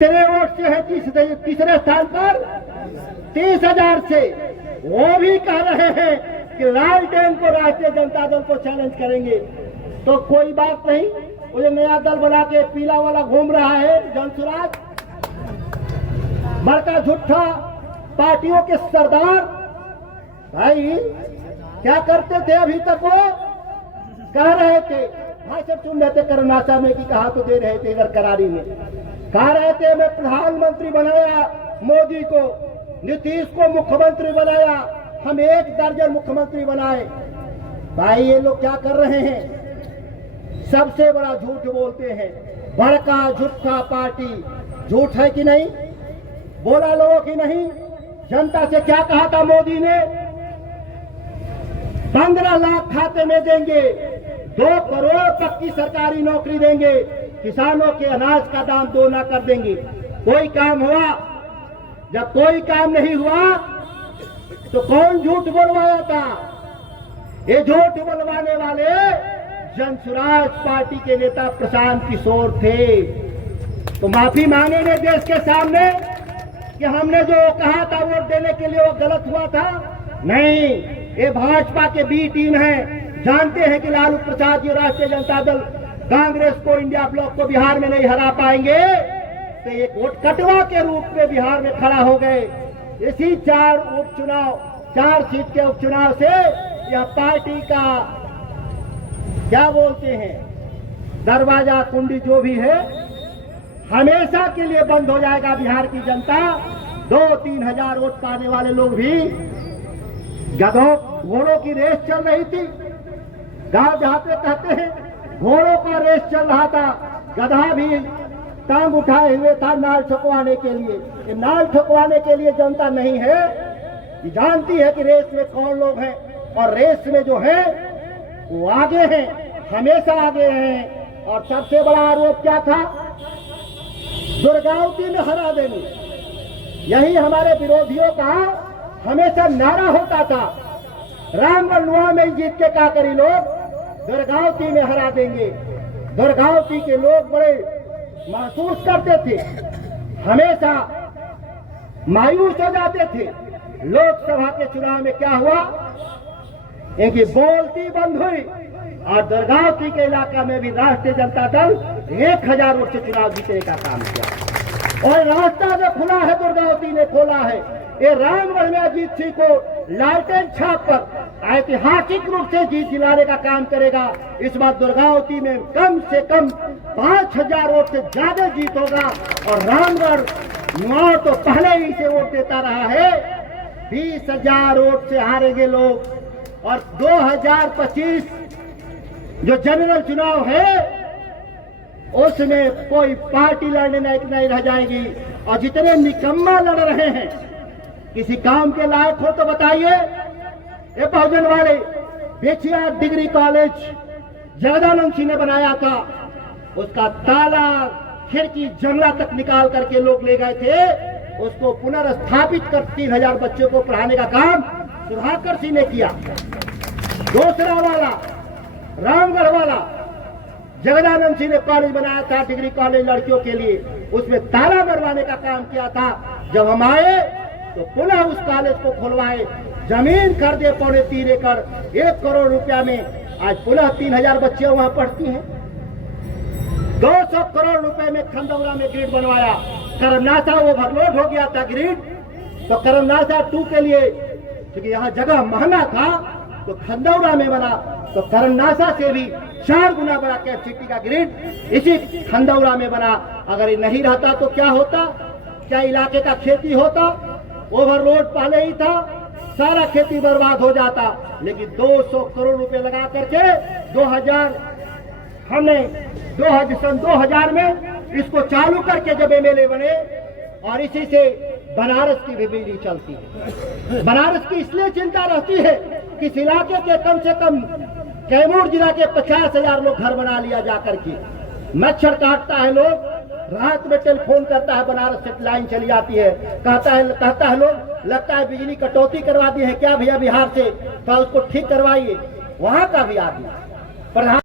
तीसरे वोट से है तीसरे स्थान पर 30,000 से। वो भी कह रहे हैं कि लालटेन को राष्ट्रीय जनता दल को चैलेंज करेंगे। तो कोई बात नहीं, वो जो नया दल बना के पीला वाला घूम रहा है जनसुराज, बड़का झूठा पार्टियों के सरदार भाई क्या करते थे अभी तक? वो कह रहे थे भाषण सुन रहे थे करनासा में कि कहा तो दे रहे थे इधर करारी में, कह रहे थे मैं प्रधानमंत्री बनाया मोदी को, नीतीश को मुख्यमंत्री बनाया, हम 1 दर्जन मुख्यमंत्री बनाए। भाई ये लोग क्या कर रहे हैं? सबसे बड़ा झूठ बोलते हैं। बड़का झूठा पार्टी झूठ है कि नहीं? बोला लोगों की नहीं? जनता से क्या कहा था मोदी ने? 15 लाख खाते में देंगे, 2 करोड़ तक की सरकारी नौकरी देंगे, किसानों के अनाज का दाम 2 गुना कर देंगे। कोई काम हुआ? जब कोई काम नहीं हुआ तो कौन झूठ बोलवाया था? ये झूठ बोलवाने वाले जनसुराज पार्टी के नेता प्रशांत किशोर थे। तो माफी मांगेंगे देश के सामने कि हमने जो कहा था वोट देने के लिए वो गलत हुआ था? नहीं, ये भाजपा के बी टीम है, जानते हैं कि लालू प्रसाद जी राष्ट्रीय जनता दल कांग्रेस को, इंडिया ब्लॉक को बिहार में नहीं हरा पाएंगे, तो एक वोट कटवा के रूप में बिहार में खड़ा हो गए। इसी 4 सीट के उपचुनाव से यह पार्टी का क्या बोलते हैं दरवाजा कुंडी जो भी है हमेशा के लिए बंद हो जाएगा। बिहार की जनता 2-3 हजार वोट पाने वाले लोग भी, गधों घोड़ों की रेस चल रही थी, गांव जहाँ पे कहते हैं घोड़ों का रेस चल रहा था, गधा भी टांग उठाए हुए था नाल ठोकवाने के लिए। ये नाल ठोकवाने के लिए जनता नहीं है, ये जानती है कि रेस में कौन लोग हैं, और रेस में जो है वो आगे हैं, हमेशा आगे हैं। और सबसे बड़ा आरोप क्या था? दुर्गावती में हरा देंगे, यही हमारे विरोधियों का हमेशा नारा होता था। रामगढ़ में जीत के क्या करी लोग? दुर्गावती में हरा देंगे। दुर्गावती के लोग बड़े महसूस करते थे, हमेशा मायूस हो जाते थे। लोकसभा के चुनाव में क्या हुआ? इनकी बोलती बंद हुई, और दुर्गावती के इलाका में भी राष्ट्रीय जनता दल 1000 वोट से चुनाव जीतने का काम किया। और रास्ता जो खुला है दुर्गावती ने खोला है। ये रामगढ़ में अजीत सिंह को लालटेन छाप पर ऐतिहासिक रूप से जीत दिलाने का काम करेगा। इस बार दुर्गावती में कम से कम 5000 वोट से ज्यादा जीत होगा। और रामगढ़ नुआर तो पहले ही से वोट देता रहा है, 20,000 वोट से हारेंगे लोग। और 2025 जो जनरल चुनाव है उसमें कोई पार्टी लड़ने नहीं रह जाएगी। और जितने निकम्मा लड़ रहे हैं, किसी काम के लायक हो तो बताइए। ये बहुजन वाले बेचिया डिग्री कॉलेज जगदानंद सिंह ने बनाया था, उसका ताला खिड़की जंगला तक निकाल करके लोग ले गए थे, उसको पुनर्स्थापित कर 3000 बच्चों को पढ़ाने का काम सुधाकर सिंह ने किया। दूसरा वाला रामगढ़ वाला जगदानंद सिंह ने कॉलेज बनाया था, डिग्री कॉलेज लड़कियों के लिए, उसमें ताला मरवाने का काम किया था। जब हम आए तो पुनः उस कॉलेज को खुलवाए, जमीन खरीदे 3.25 एकड़ 1 करोड़ रुपया में, आज पुनः 3000 बच्चियां वहां पढ़ती हैं। 200 करोड़ रुपए में खंडौरा में ग्रिड बनवाया। करमनासा ओवरलोड हो गया था ग्रिड, तो करमनासा 2 के लिए, क्योंकि यहाँ जगह महंगा था, तो खंडौरा में बना। तो करमनासा से भी 4 गुना बड़ा कैपेसिटी का ग्रिड इसी खंडौरा में बना। अगर ये नहीं रहता तो क्या होता? क्या इलाके का खेती होता? ओवरलोड पहले ही था, सारा खेती बर्बाद हो जाता। लेकिन 200 करोड़ रुपए लगा करके 2000 सन 2000 में इसको चालू करके जब एमएलए बने, और इसी से बनारस की भी बिजली चलती है। बनारस की इसलिए चिंता रहती है कि इस इलाके के कम से कम कैमूर जिला के 50,000 लोग घर बना लिया जाकर के। मच्छर काटता है लोग, रात में टेलीफोन करता है, बनारस से लाइन चली जाती है, कहता है लोग, लगता है बिजली कटौती करवा दी है क्या भैया बिहार से, तो उसको ठीक करवाइए। वहां का भी आदमी प्रधान